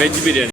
Veg biryani.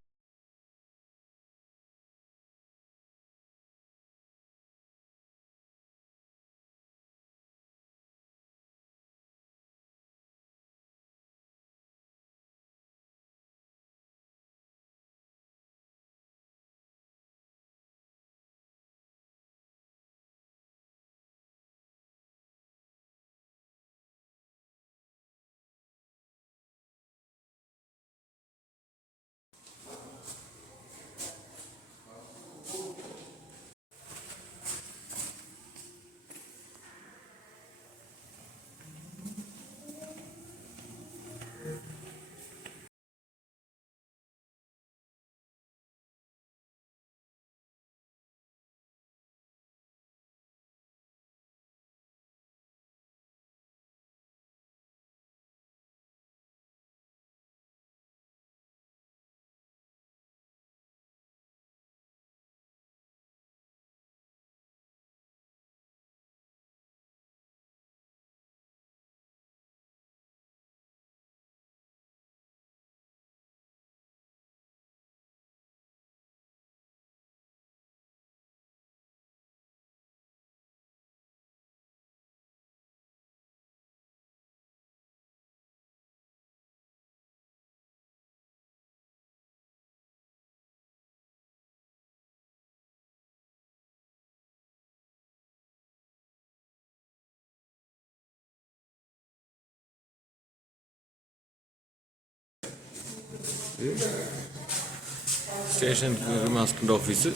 Station മാസ്റ്ററിൻ്റെ office.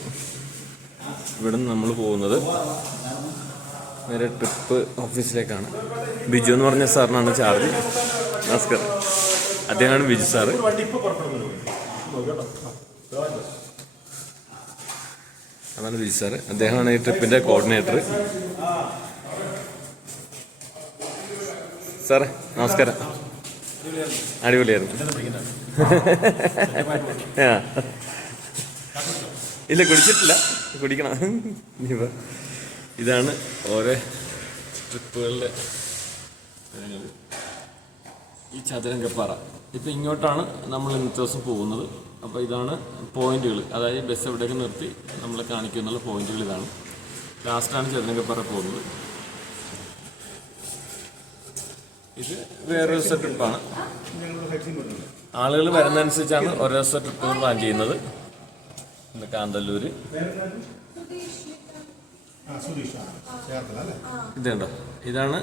ഇവിടെ നിന്ന് നമ്മൾ പോകുന്നത് നേരെ ട്രിപ്പ് ഓഫീസിലേക്കാണ്. ബിജു എന്ന് പറഞ്ഞ സാറിനാണ് ചാർജ്. നമസ്കാരം. അദ്ദേഹമാണ് ബിജു സാറ്. അതാണ് ബിജു സാറ്. അദ്ദേഹമാണ് ഈ ട്രിപ്പിൻ്റെ കോർഡിനേറ്റർ. സാറേ നമസ്കാരം. അടിപൊളിയായിരുന്നു. ഇല്ല, കുടിച്ചിട്ടില്ല, കുടിക്കണം. ഇതാണ് ഓരോ ട്രിപ്പുകളിലെ ഈ ചതുരംഗപ്പാറ. ഇപ്പം ഇങ്ങോട്ടാണ് നമ്മൾ ഇന്നത്തെ ദിവസം പോകുന്നത്. അപ്പോൾ ഇതാണ് പോയിന്റുകൾ, അതായത് ബസ് എവിടെയൊക്കെ നിർത്തി നമ്മളെ കാണിക്കുന്നുള്ള പോയിന്റുകൾ ഇതാണ്. ലാസ്റ്റാണ് ചതുരംഗപ്പാറ പോകുന്നത്. ഇത് വേറൊരു ദിവസം ട്രിപ്പാണ്. ആളുകൾ വരുന്നതനുസരിച്ചാണ് ഓരോ ദിവസം ട്രിപ്പ് പ്ലാൻ ചെയ്യുന്നത്. കാന്തല്ലൂര് ഇതുണ്ടോ, ഇതാണ്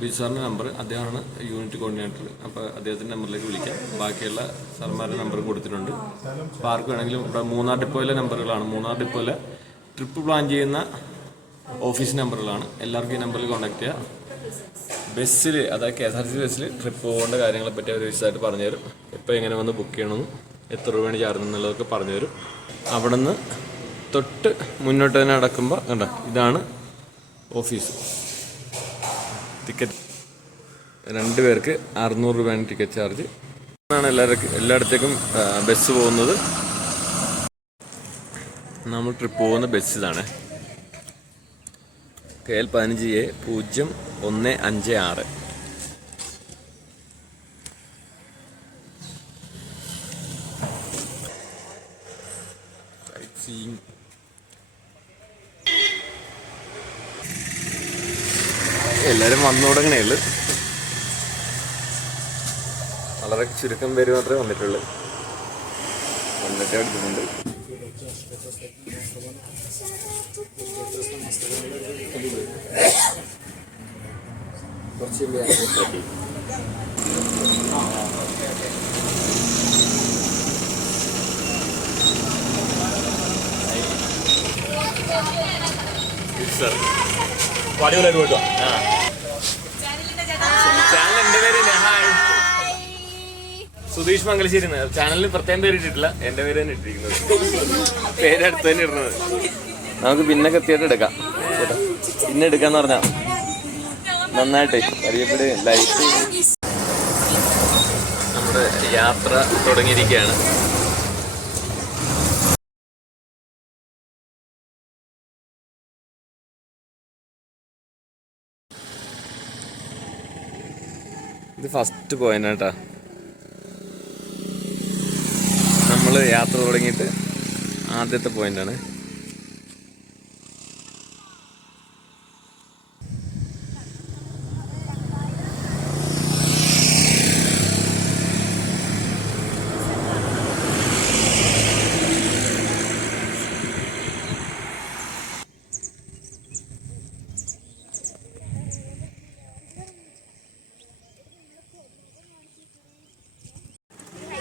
ബിജു സാറിൻ്റെ നമ്പർ. അദ്ദേഹമാണ് യൂണിറ്റ് കോർഡിനേറ്റർ. അപ്പോൾ അദ്ദേഹത്തിൻ്റെ നമ്പറിലേക്ക് വിളിക്കാം. ബാക്കിയുള്ള സാർമാരുടെ നമ്പർ കൊടുത്തിട്ടുണ്ട്. അപ്പോൾ ആർക്ക് വേണമെങ്കിലും ഇവിടെ മൂന്നാർ ഡിപ്പോയിലെ നമ്പറുകളാണ്. മൂന്നാർ ഡിപ്പോയിലെ ട്രിപ്പ് പ്ലാൻ ചെയ്യുന്ന ഓഫീസ് നമ്പറുകളാണ്. എല്ലാവർക്കും ഈ നമ്പറിൽ കോൺടാക്ട് ചെയ്യാം. ബസ്സിൽ, അതായത് KSRTC ബസ്സിൽ ട്രിപ്പ് പോകേണ്ട കാര്യങ്ങളെപ്പറ്റി അവർ വിശദമായിട്ട് പറഞ്ഞുതരും. ഇപ്പോൾ എങ്ങനെ വന്ന് ബുക്ക് ചെയ്യണമെന്നും എത്ര രൂപയാണ് ചാർജ് എന്നുള്ളതൊക്കെ പറഞ്ഞുതരും. അവിടെ നിന്ന് തൊട്ട് മുന്നോട്ട് തന്നെ നടക്കുമ്പോൾ കണ്ടോ, ഇതാണ് ഓഫീസ്. ടിക്കറ്റ് 2 പേർക്ക് 600 രൂപയാണ് ടിക്കറ്റ് ചാർജ്. ആണ് എല്ലായിടത്തേക്കും ബസ് പോകുന്നത്. നമ്മൾ ട്രിപ്പ് പോകുന്ന ബസ് ഇതാണ്. KL 15A 0156. എല്ലാവരും വന്നു തുടങ്ങണേ ഉള്ളു. വളരെ ചുരുക്കം പേര് മാത്രമേ വന്നിട്ടുള്ളൂ. കൊല്ലത്തെ അടിക്കുന്നുണ്ട്. അടിപൊളിയായിട്ട് പോയിട്ടോ. ചാനൽ എൻ്റെ പേര് നെഹായ് സുധീഷ് മംഗലശ്ശേരി. ചാനലിന് പ്രത്യേകം പേര് ഇട്ടിട്ടില്ല, എൻ്റെ പേര് തന്നെ ഇട്ടിരിക്കുന്നത്. പേരെടുത്ത് തന്നെ ഇടുന്നത്. നമുക്ക് പിന്നെ കൃത്യമായിട്ട് എടുക്കാം. പിന്നെ എടുക്കാന്ന് പറഞ്ഞാ നന്നായിട്ട് അറിയപ്പെട്. ലൈറ്റ് നമ്മുടെ യാത്ര തുടങ്ങിയിരിക്കുകയാണ്. ഇത് ഫസ്റ്റ് പോയിന്റ് കേട്ടാ. നമ്മൾ യാത്ര തുടങ്ങിയിട്ട് ആദ്യത്തെ പോയിന്റാണ്.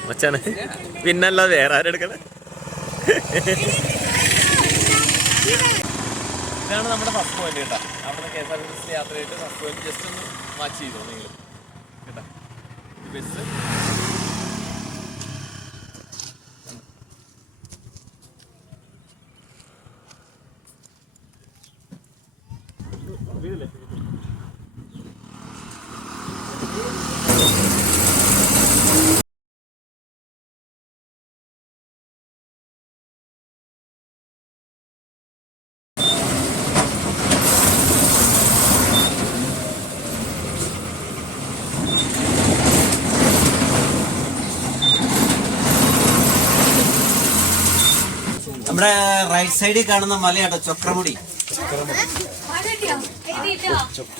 മച്ചാണ് പിന്നല്ല വേറെ ആരെടുക്കണേ. ഇതാണ് നമ്മുടെ ഫസ്റ്റ് പോയിന്റ് കേട്ടോ. അവിടെ KSRTC യാത്ര ചെയ്തിട്ട് ഫസ്റ്റ് പോയിന്റ് ജസ്റ്റ് ഒന്ന് വാച്ച് ചെയ്തോ നിങ്ങൾ കേട്ടോ. ബസ് നമ്മുടെ റൈറ്റ് സൈഡിൽ കാണുന്ന മലയാട്ടോ ചക്രമുടി.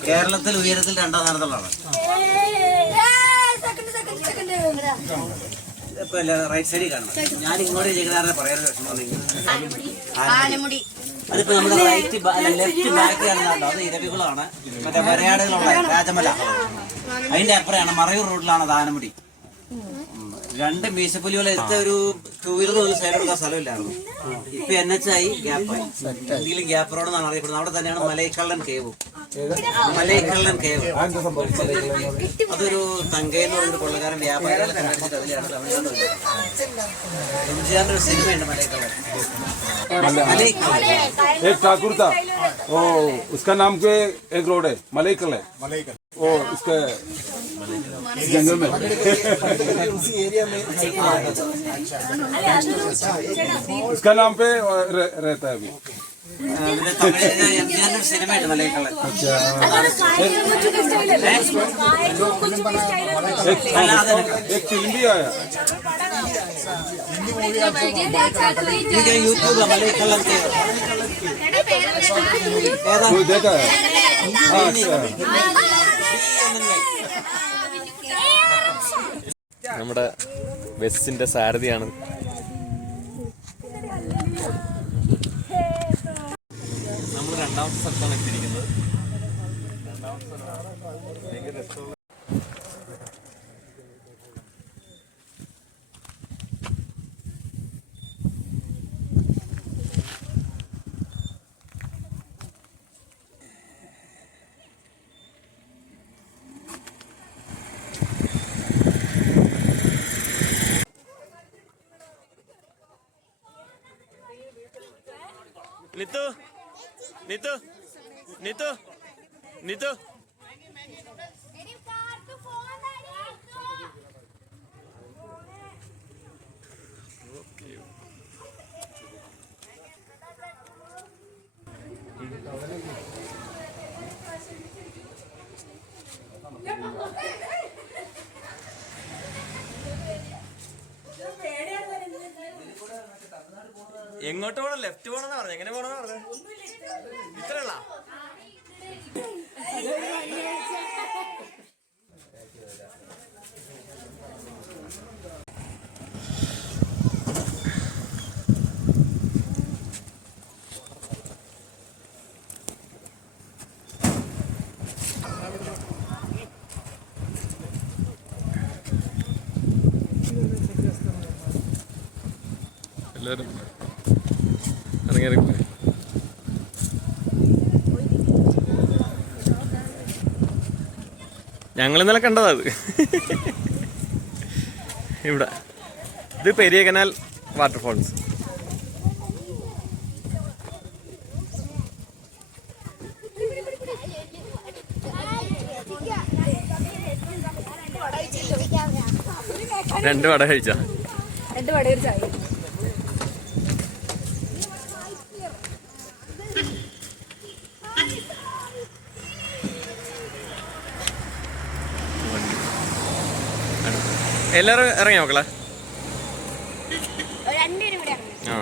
കേരളത്തിൽ ഉയരത്തിൽ 2ാം സ്ഥാനത്തുള്ളതാണ്. ഇപ്പൊ റൈറ്റ് സൈഡിൽ കാണുന്നത്. ഞാൻ ഇങ്ങോട്ട് ചെയ്താരെ പറയാനുള്ള വിഷമം. അതിപ്പോ നമ്മുടെ ലെഫ്റ്റ് ബാക്ക് കാണുന്നുണ്ടോ, അത് ഇരവികുളമാണ്. മറ്റേ വരയാടുകളുള്ള രാജമല, അതിന്റെ അപ്പുറമാണ് മറയൂർ റോഡിലാണ് ആനമുടി. 2 മീശപ്പുലികളെ എടുത്ത ഒരു 2 വീലർ ഒരു സൈഡ് എടുക്കാൻ സ്ഥലമില്ലായിരുന്നു. ഇപ്പൊ NH ആയി, ഗ്യാപ്പായി. എന്തെങ്കിലും ഗ്യാപ്പ് റോഡ് എന്നാണ് അറിയപ്പെടുന്നത്. അവിടെ തന്നെയാണ് മലൈക്കള്ളൻ കേവ്. മലൈക്കള്ളൻ കേവ് അതൊരു തങ്കയെന്ന് പറഞ്ഞൊരു കൊള്ളക്കാരൻ വ്യാപാരികളെ കണ്ടെടുത്തിട്ട് അതിലാണ് തമിഴ്നാട് എംജിആറിന്റെ ഒരു സിനിമയുണ്ട് മലൈക്കള്ളൻ. एक ठाकुर था, वो उसका नाम के एक रोड है मलईकल्ले, वो उसके जंगल में उसी एरिया में उसका नाम पे रहता है अभी. എംജിആറിന്റെ ഒരു സിനിമയുണ്ട് മലൈക്കള്ളൻ. एक फिल्म भी आया. യൂട്യൂബ് മലൈക്കള്ളൻ കേവ് कोई देखा है? നമ്മുടെ ബസ്സിന്റെ സാരഥിയാണ്. നമ്മൾ 2ാമത്തെ സ്ഥലത്താണ് എത്തിയിരിക്കുന്നത്. 2ാമത്തെ സ്ഥലമാണ് ഭയങ്കര രസമുള്ള. നിത്തു നിത്തു നിത്തു നിത്തു എങ്ങോട്ട് പോകണം? ലെഫ്റ്റ് പോകണമെന്നാ പറഞ്ഞത്. എങ്ങനെ പോകണമെന്നാ പറഞ്ഞത്? ഇത്രയുള്ള എല്ലാവരും ഇറങ്ങിയിറങ്ങി. ഞങ്ങൾ ഇന്നലെ കണ്ടതാ അത്. ഇവിടെ ഇത് പെരിയ കനാൽ വാട്ടർഫോൾസ്. രണ്ട് വട കഴിച്ച എല്ലാരും ഇറങ്ങിയ മക്കളെ. ആ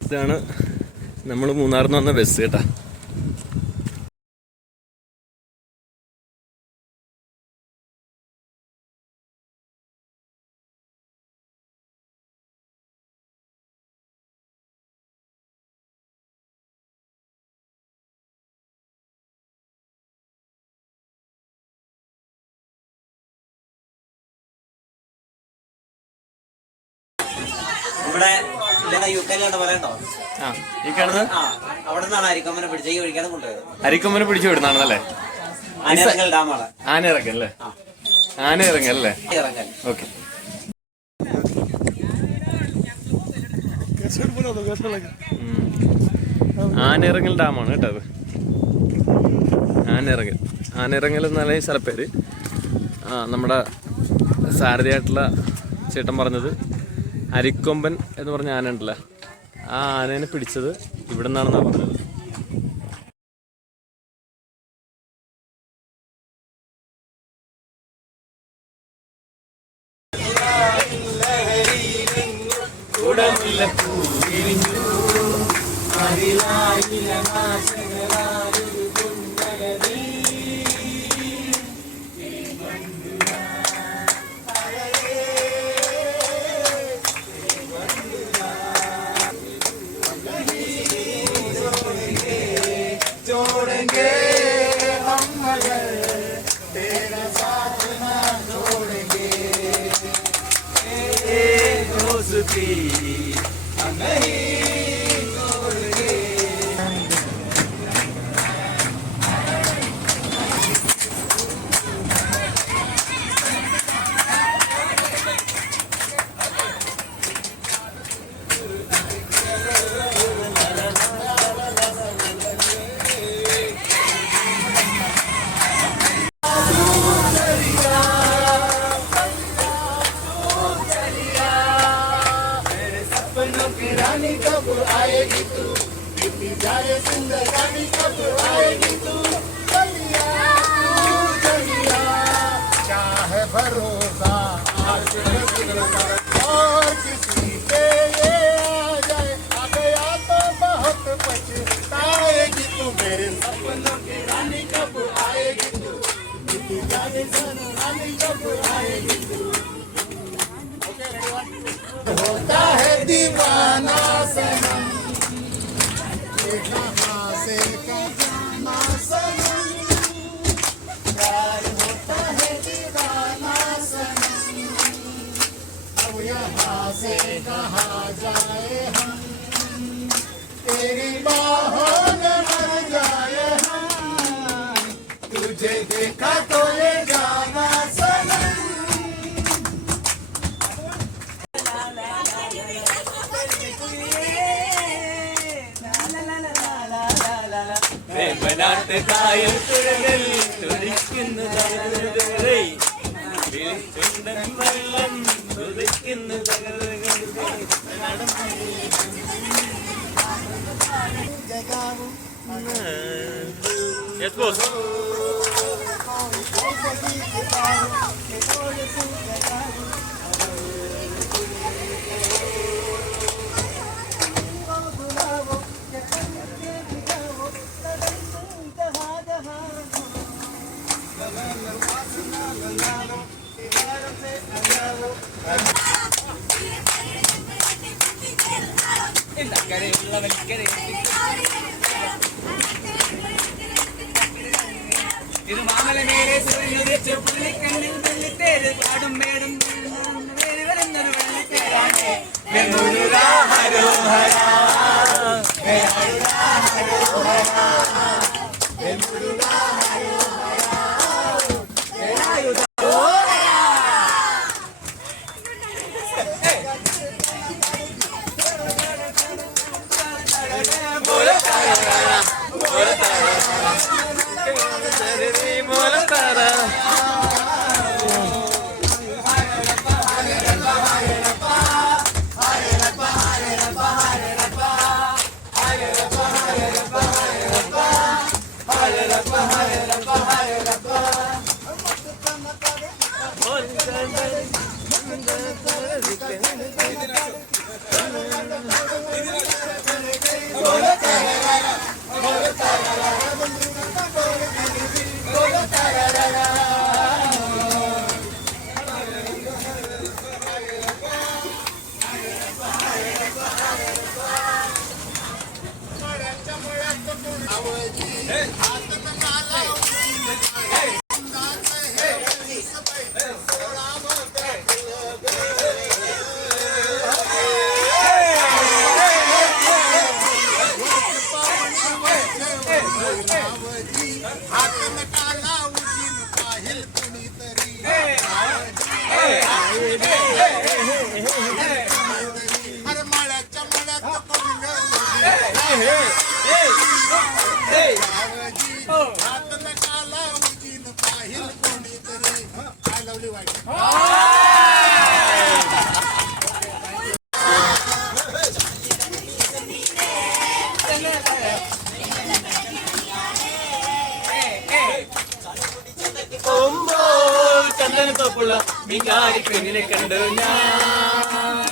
ഇതാണ് നമ്മൾ മൂന്നാറിൽ നിന്ന് വന്ന ബസ് കേട്ടാ. ഇവിടെ യുക്കയിലോട്ട് പറയണ്ടോ? ആ ഈ കാണുന്നത് അവിടെ നിന്നാണ് അരിക്കൊമ്പനെ പിടിച്ച് ഈ ഒഴിക്കാതെ കൊണ്ടുപോയത്. അരിക്കൊമ്പനെ പിടിച്ചു വിടുന്നതാണല്ലേ? ആനയിറങ്ങൽ ഡാമാണ്. ആനയിറങ്ങൽ അല്ലേ? ആനയിറങ്ങൽ അല്ലേ? ഇറങ്ങൽ. ഓക്കെ. ആനയിറങ്ങൽ ഡാമാണ് കേട്ടോ അത്. ആനയിറങ്ങൽ. ആനയിറങ്ങൽ എന്നല്ല ഈ സ്ഥലപ്പേര്. നമ്മുടെ സാരഥിയായിട്ടുള്ള ചേട്ടൻ പറഞ്ഞത് അരിക്കൊമ്പൻ എന്ന് പറഞ്ഞ ആന ഉണ്ടല്ലോ, ആ ആനേനെ പിടിച്ചത് ഇവിടെ നിന്നാണെന്നാണ് പറഞ്ഞത്. होता है दीवाना सनम, कहाँ से कहाँ सनम, प्यार होता है दीवाना सनम, अब यहाँ से कहाँ जाए हम, तेरी बाहों में मर जाए हम, तुझे देखा तो ये जाना सनम. Yes, boss. തിരുമാമലമേലെ സൂര്യനുദിച്ചു പുള്ളിക്കണ്ണിൽ വെള്ളിത്തേര് പാടും മേടും വരുന്നൊരു വെള്ളിത്തേരാണ് വെങ്ങുരുരാ ഹരോഹര വെങ്ങുരുരാ ഹരോഹര വെങ്ങുരുരാ ഹരോഹര ചന്ദനത്തോപ്പുള്ള വികാരി പെണ്ണിനെ കണ്ടു ഞാൻ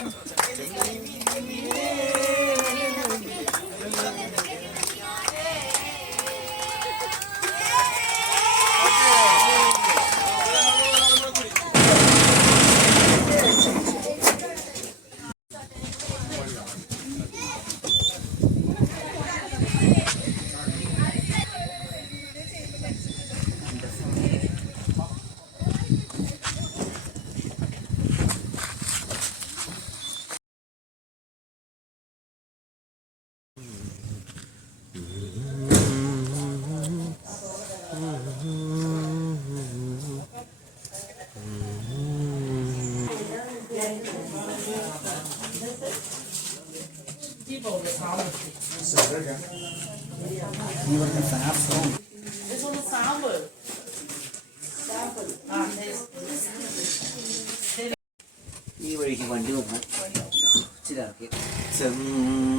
ഈ വഴിക്ക് വണ്ടി നോക്കാൻ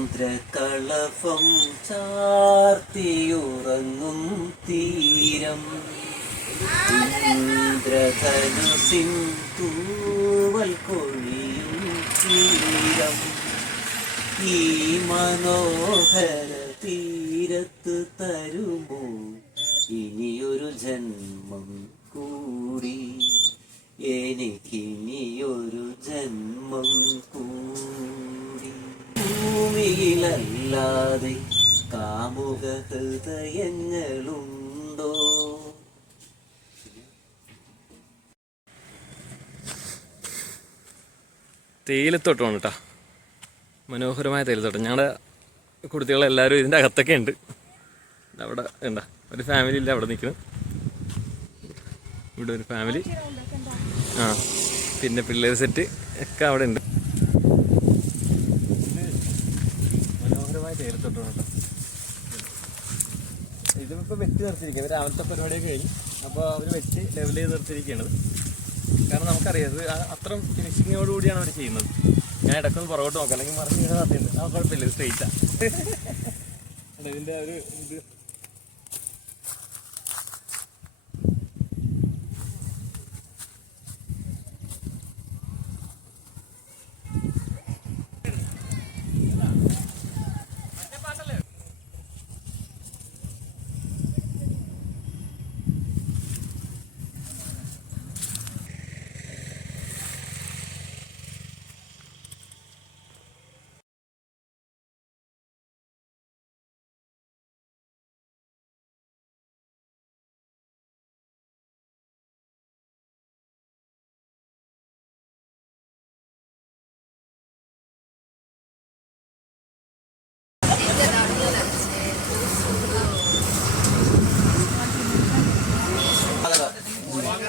ചന്ദ്രകളഭം ചാർത്തിയുറങ്ങും തീരം ഇന്ദ്രധനുസിൻ തൂവൽ കൊഴിയും തീരം ഈ മനോഹര തീരത്ത് തരുമോ ഇനിയൊരു ജന്മം കൂടി എനിക്കിനിയൊരു ജന്മം കൂടി ഭൂമിയിലല്ലാതെ കാമുക ഹൃദയങ്ങളുണ്ടോ തേയിലത്തോട്ടമാണ് കേട്ടോ, മനോഹരമായ തേയിലത്തോട്ടം. ഞങ്ങളുടെ കുട്ടികളെല്ലാവരും ഇതിൻ്റെ അകത്തൊക്കെ ഉണ്ട്. അവിടെ എന്താ ഒരു ഫാമിലി ഇല്ല അവിടെ നിൽക്കുന്നത്. ഇവിടെ ഒരു ഫാമിലി, ആ പിന്നെ പിള്ളേർ സെറ്റ് ഒക്കെ അവിടെ ഉണ്ട്. മനോഹരമായ തേയിലത്തോട്ടമാണ് കേട്ടോ. ഇതിപ്പോൾ വെട്ടി നിർത്തിയിരിക്കുന്നത് രാവിലത്തെ പരിപാടിയൊക്കെ കഴിഞ്ഞ്. അപ്പോൾ അവർ വെച്ച് ലെവൽ ചെയ്ത് നിർത്തിയിരിക്കുകയാണത്. കാരണം നമുക്കറിയാം ഇത് അത്ര ഫിനിഷിങ്ങോടുകൂടിയാണ് അവർ ചെയ്യുന്നത്. ഞാൻ ഇടയ്ക്കൊന്ന് പുറകോട്ട് നോക്കാം, അല്ലെങ്കിൽ മറിച്ച് വീട് നടത്തിയിട്ടുണ്ട്. ആ കുഴപ്പമില്ല, സ്ട്രെയിറ്റാണ് ഇതിൻ്റെ ഒരു ഇത്.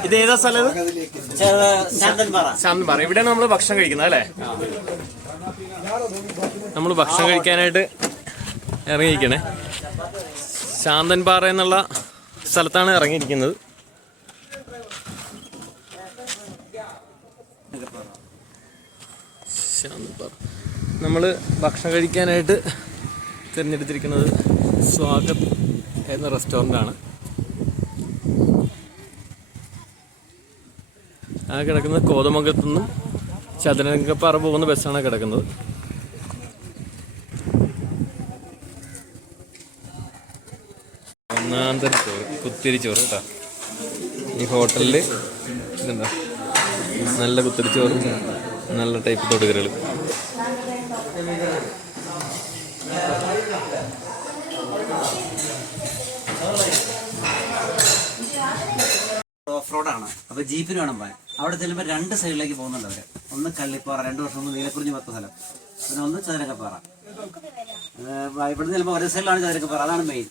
ഇത് ഏതാ സ്ഥലം? ശാന്തൻപാറ. ശാന്തൻപാറ. ഇവിടെയാണ് നമ്മൾ ഭക്ഷണം കഴിക്കുന്നത് അല്ലേ? നമ്മൾ ഭക്ഷണം കഴിക്കാനായിട്ട് ഇറങ്ങിയിരിക്കണേ. ശാന്തൻപാറ എന്നുള്ള സ്ഥലത്താണ് ഇറങ്ങിയിരിക്കുന്നത്. ശാന്തൻപാറ. നമ്മൾ ഭക്ഷണം കഴിക്കാനായിട്ട് തിരഞ്ഞെടുത്തിരിക്കുന്നത് സ്വാഗത് എന്ന റെസ്റ്റോറൻ്റാണ്. ആ കിടക്കുന്നത് കോതമംഗലത്തു നിന്നും ചതുരംഗപ്പാറ പോകുന്ന ബസ്സാണ് കിടക്കുന്നത്. ഒന്നാന്തരം ചോറ്, കുത്തിരി ചോറ് കേട്ടോ. ഈ ഹോട്ടലിൽ ഇതെന്താ നല്ല കുത്തിരി ചോറും നല്ല ടൈപ്പ് തൊടുകറികൾ. ഓഫ് റോഡാണ്. അപ്പൊ ജീപ്പിന് വേണം പോകാൻ. അവിടെ ചെല്ലുമ്പോൾ 2 സൈഡിലേക്ക് പോകുന്നുണ്ട് അവര്. ഒന്ന് കള്ളിപ്പാറ, 2 വർഷം മുമ്പ് നീലക്കുറിഞ്ഞി 10 സ്ഥലം, പിന്നെ ഒന്ന് ചതുരംഗപ്പാറ. ഇവിടെ ചെല്ലുമ്പോൾ ഒരു സൈഡിലാണ് ചതുരംഗപ്പാറ, അതാണ് മെയിൻ.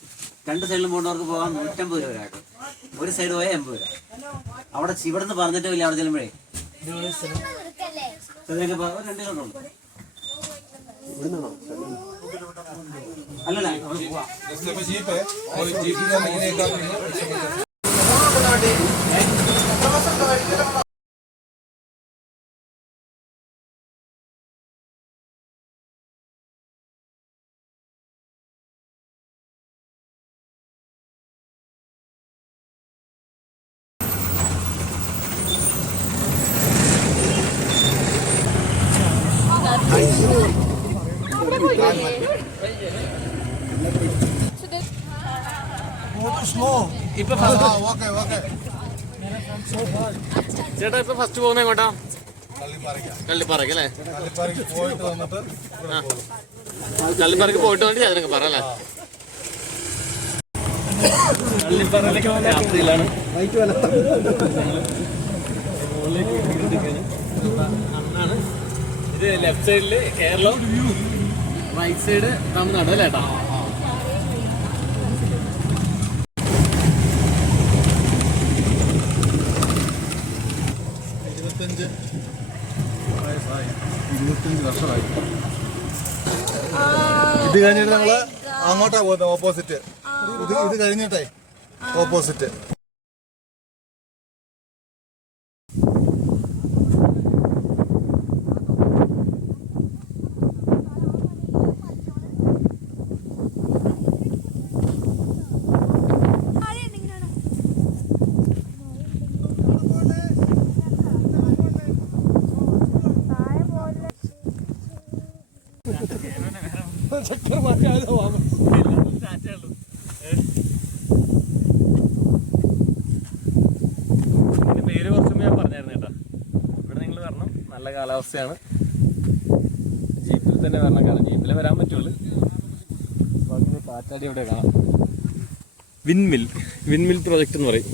2 സൈഡിലും പോകുന്നവർക്ക് പോകാൻ 150 രൂപ ഒരാൾക്ക്. ഒരു സൈഡ് പോയാൽ 80 രൂപ. അവിടെ ഇവിടെ നിന്ന് പറഞ്ഞിട്ട് ഇല്ല. അവിടെ ചെല്ലുമ്പോഴേ ചതുരംഗപ്പാറ 2 കിലോമീറ്റർ അല്ലല്ല അവിടെ പോവാം. ചേട്ടാ ഇപ്പൊ ഫസ്റ്റ് പോകുന്നത് എങ്ങോട്ടാ? കള്ളിപ്പാറയ്ക്ക് അല്ലേ? കള്ളിപ്പാറയ്ക്ക് പോയിട്ട് വേണ്ടി ചതുരംഗപ്പാറ അല്ലേ? കള്ളിപ്പാറയിലേക്ക് യാത്രയിലാണ്. ഇത് ലെഫ്റ്റ് സൈഡില് കേരളം, റൈറ്റ് സൈഡ് തമിഴ്നാട് അല്ലേ ഏട്ടാ? ഇത് കഴിഞ്ഞിട്ട് നമ്മള് അങ്ങോട്ടാ പോകുന്നത്, ഓപ്പോസിറ്റ്. ഇത് കഴിഞ്ഞിട്ടേ ഓപ്പോസിറ്റ്. പേര് കുറച്ചും ഞാൻ പറഞ്ഞായിരുന്നു കേട്ടോ. ഇവിടെ നിങ്ങൾ വരണം, നല്ല കാലാവസ്ഥയാണ്. ജീപ്പിൽ തന്നെ വരണം, കാരണം ജീപ്പിൽ വരാൻ പറ്റുള്ളൂ. ബാക്കി കാറ്റാടി ഇവിടെ കാണാം. വിൻമിൽ പ്രോജക്റ്റ് എന്ന് പറയും.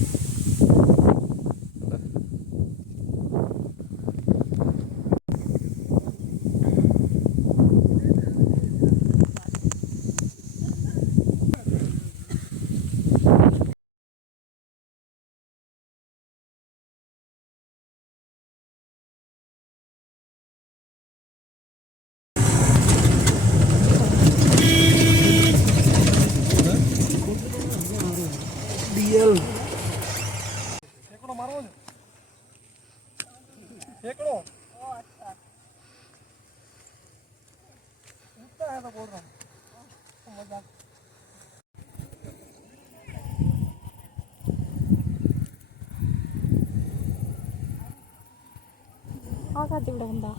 ആ കാറ്റ് ഇവിടെ എന്താ?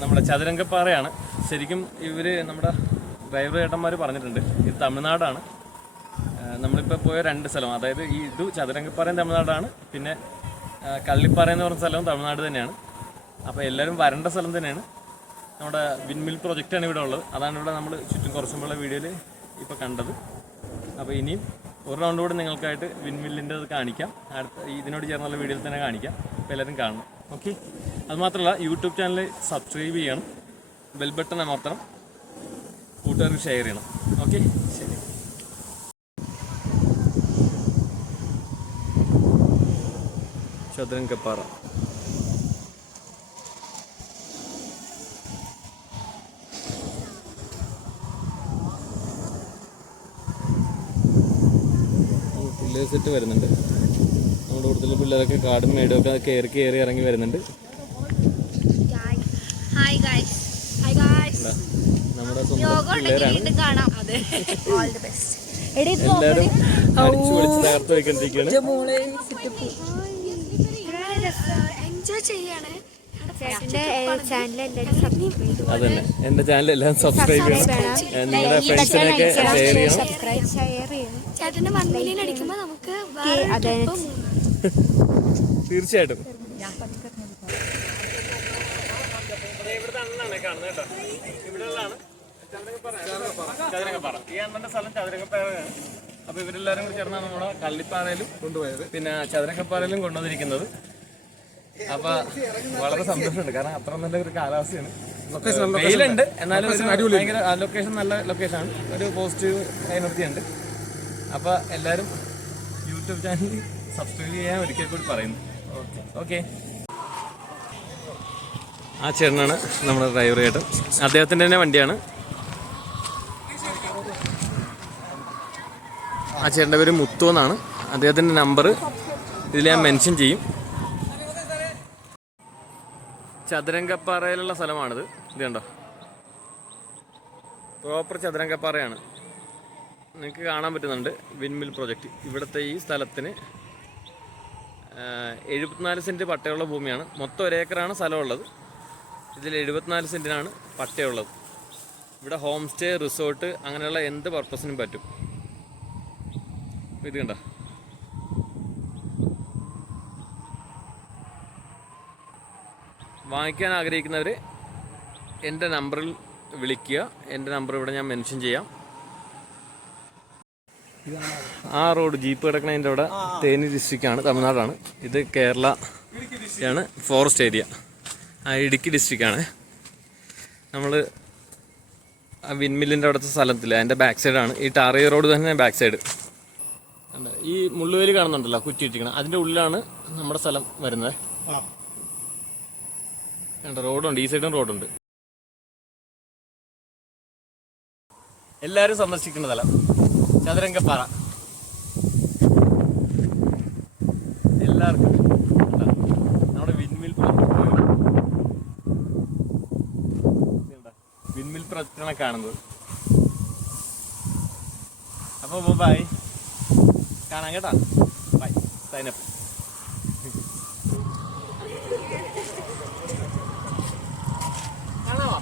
നമ്മുടെ ചതുരംഗപ്പാറയാണ്. ശരിക്കും ഇവർ നമ്മുടെ ഡ്രൈവർ ചേട്ടന്മാർ പറഞ്ഞിട്ടുണ്ട് ഇത് തമിഴ്നാടാണ്. നമ്മളിപ്പോൾ പോയ 2 സ്ഥലം, അതായത് ഇത് ചതുരംഗപ്പാറയും തമിഴ്നാടാണ്, പിന്നെ കള്ളിപ്പാറ എന്ന് പറഞ്ഞ സ്ഥലവും തമിഴ്നാട് തന്നെയാണ്. അപ്പോൾ എല്ലാവരും വരേണ്ട സ്ഥലം തന്നെയാണ്. നമ്മുടെ വിൻമിൽ പ്രൊജക്റ്റാണ് ഇവിടെ ഉള്ളത്. അതാണ് ഇവിടെ നമ്മൾ ചുറ്റും കുറച്ചും മുമ്പുള്ള വീഡിയോയിൽ ഇപ്പോൾ കണ്ടത്. അപ്പോൾ ഇനിയും ഒരു റൗണ്ട് കൂടെ നിങ്ങൾക്കായിട്ട് വിൻമില്ലിൻ്റെ അത് കാണിക്കാം. അടുത്ത ഇതിനോട് ചേർന്നുള്ള വീഡിയോയിൽ തന്നെ കാണിക്കാം. അപ്പോൾ എല്ലാവരും കാണണം. ഓക്കെ, അതുമാത്രമല്ല യൂട്യൂബ് ചാനൽ സബ്സ്ക്രൈബ് ചെയ്യണം, ബെൽ ബട്ടൺ അമർത്തണം, കൂട്ടുകാർക്ക് ഷെയർ ചെയ്യണം. ഓക്കെ, ശരി. ചതുരംഗപ്പാറ പിള്ളേർ സെറ്റ് വരുന്നുണ്ട്. നമ്മുടെ കൂടുതൽ പിള്ളേരൊക്കെ കാടും മേടും ഒക്കെ കയറി ഇറങ്ങി വരുന്നുണ്ട്. നമ്മുടെ സ്വന്തം പിള്ളേരാണ്. എല്ലാവരും അടിച്ചു പൊളിച്ച് തകർത്ത് വയ്ക്കൊണ്ടിരിക്കുകയാണ്. അതന്നെ, എന്റെ ചാനൽ എല്ലാം സബ്സ്ക്രൈബ് ചെയ്യണം, നിങ്ങളുടെ ഫ്രണ്ട്സിനൊക്കെ ഷെയർ ചെയ്യണം. തീർച്ചയായിട്ടും. ചതുരംഗപ്പാറ, ഈ അണ്ണന്റെ സ്ഥലം ചതുരംഗപ്പാറയാണ്. അപ്പൊ ഇവരെല്ലാരും കൂടി ചേർന്നാണ് നമ്മുടെ കള്ളിപ്പാറയിലും കൊണ്ടുപോയത്, പിന്നെ ചതുരംഗപ്പാറയിലും കൊണ്ടുവന്നിരിക്കുന്നത്. അപ്പൊ വളരെ സന്തോഷമുണ്ട്, കാരണം അത്ര നല്ല ഒരു കാലാവസ്ഥയാണ്. വെയിലുണ്ട്, എന്നാലും ഭയങ്കര ലൊക്കേഷൻ നല്ല ലൊക്കേഷനാണ്. ഒരു പോസിറ്റീവ് എനർജി ഉണ്ട്. അപ്പൊ എല്ലാവരും യൂട്യൂബ് ചാനൽ സബ്സ്ക്രൈബ് ചെയ്യാൻ ഒരിക്കൽ കൂടി പറയുന്നു. ഓക്കെ. ആ ചേട്ടനാണ് നമ്മുടെ ഡ്രൈവർ ചേട്ടൻ. അദ്ദേഹത്തിൻ്റെ തന്നെ വണ്ടിയാണ്. ആ ചേട്ടൻ്റെ പേര് മുത്തു എന്നാണ്. അദ്ദേഹത്തിൻ്റെ നമ്പർ ഇതിൽ ഞാൻ മെൻഷൻ ചെയ്യും. ചതുരംഗപ്പാറയിലുള്ള സ്ഥലമാണിത്. ഇത് കണ്ടോ, പ്രോപ്പർ ചതുരംഗപ്പാറയാണ്. നിങ്ങൾക്ക് കാണാൻ പറ്റുന്നുണ്ട് വിൻമിൽ പ്രൊജക്റ്റ്. ഇവിടുത്തെ ഈ സ്ഥലത്തിന് 74 സെൻറ്റ് പട്ടയുള്ള ഭൂമിയാണ്. മൊത്തം 1 ഏക്കറാണ് സ്ഥലമുള്ളത്. ഇതിൽ 74 സെൻറ്റിനാണ് പട്ടയുള്ളത്. ഇവിടെ ഹോം സ്റ്റേ, റിസോർട്ട്, അങ്ങനെയുള്ള എന്ത് പർപ്പസിനും പറ്റും. ഇത് കണ്ടോ, വാങ്ങിക്കാൻ ആഗ്രഹിക്കുന്നവർ എൻ്റെ നമ്പറിൽ വിളിക്കുക. എൻ്റെ നമ്പർ ഇവിടെ ഞാൻ മെൻഷൻ ചെയ്യാം. ആ റോഡ് ജീപ്പ് കിടക്കണതിൻ്റെ അവിടെ തേനി ഡിസ്ട്രിക്റ്റാണ്, തമിഴ്നാടാണ്. ഇത് കേരള ആണ്, ഫോറസ്റ്റ് ഏരിയ. ഇടുക്കി ഡിസ്ട്രിക്റ്റാണ്. നമ്മൾ ആ വിൻമില്ലിൻ്റെ അവിടുത്തെ സ്ഥലത്തില്ല, അതിൻ്റെ ബാക്ക് സൈഡാണ്. ഈ ടാർ റോഡ് തന്നെ ബാക്ക് സൈഡ്. ഈ മുള്ളുവേലി കാണുന്നുണ്ടല്ലോ കുറ്റിയിട്ടിരിക്കണം, അതിൻ്റെ ഉള്ളിലാണ് നമ്മുടെ സ്ഥലം വരുന്നത്. റോഡുണ്ട്, ഈ സൈഡും റോഡുണ്ട്. എല്ലാവരും സന്ദർശിക്കുന്ന സ്ഥലം ചതുരംഗപ്പാറ. എല്ലാവർക്കും നമ്മുടെ വിൻമിൽ പ്രൊജക്റ്റാണ് കാണുന്നത്. അപ്പോൾ ബൈ, കാണാം കേട്ടോ. Bye, sign up. കാണാമോ?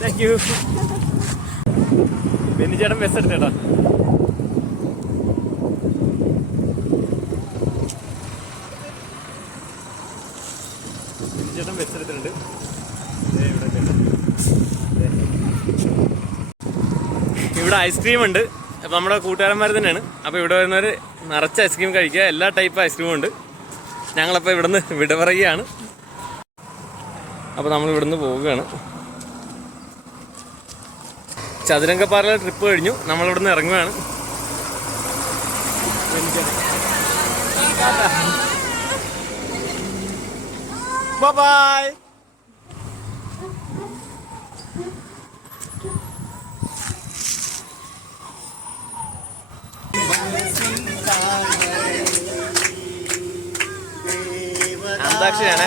Thank you. ബെന്നിച്ചേട്ടൻ ബസ് എടുത്തേട്ടാ. ബെന്നിച്ചേട്ടൻ ബസ് എടുത്തിട്ടുണ്ട്. ഇവിടെ ഐസ്ക്രീം ഉണ്ട്. അപ്പോൾ നമ്മുടെ കൂട്ടുകാരന്മാർ തന്നെയാണ്. അപ്പോൾ ഇവിടെ വരുന്നവർ നിറച്ച് ഐസ്ക്രീം കഴിക്കുക. എല്ലാ ടൈപ്പ് ഐസ്ക്രീമും ഉണ്ട്. ഞങ്ങളപ്പോൾ ഇവിടുന്ന് വിട പറയുകയാണ്. അപ്പോൾ നമ്മൾ ഇവിടുന്ന് പോവുകയാണ്. ചതുരംഗപ്പാറയിലെ ട്രിപ്പ് കഴിഞ്ഞു, നമ്മളിവിടുന്ന് ഇറങ്ങുകയാണ്. ബൈ. അന്താക്ഷരിയാണ്.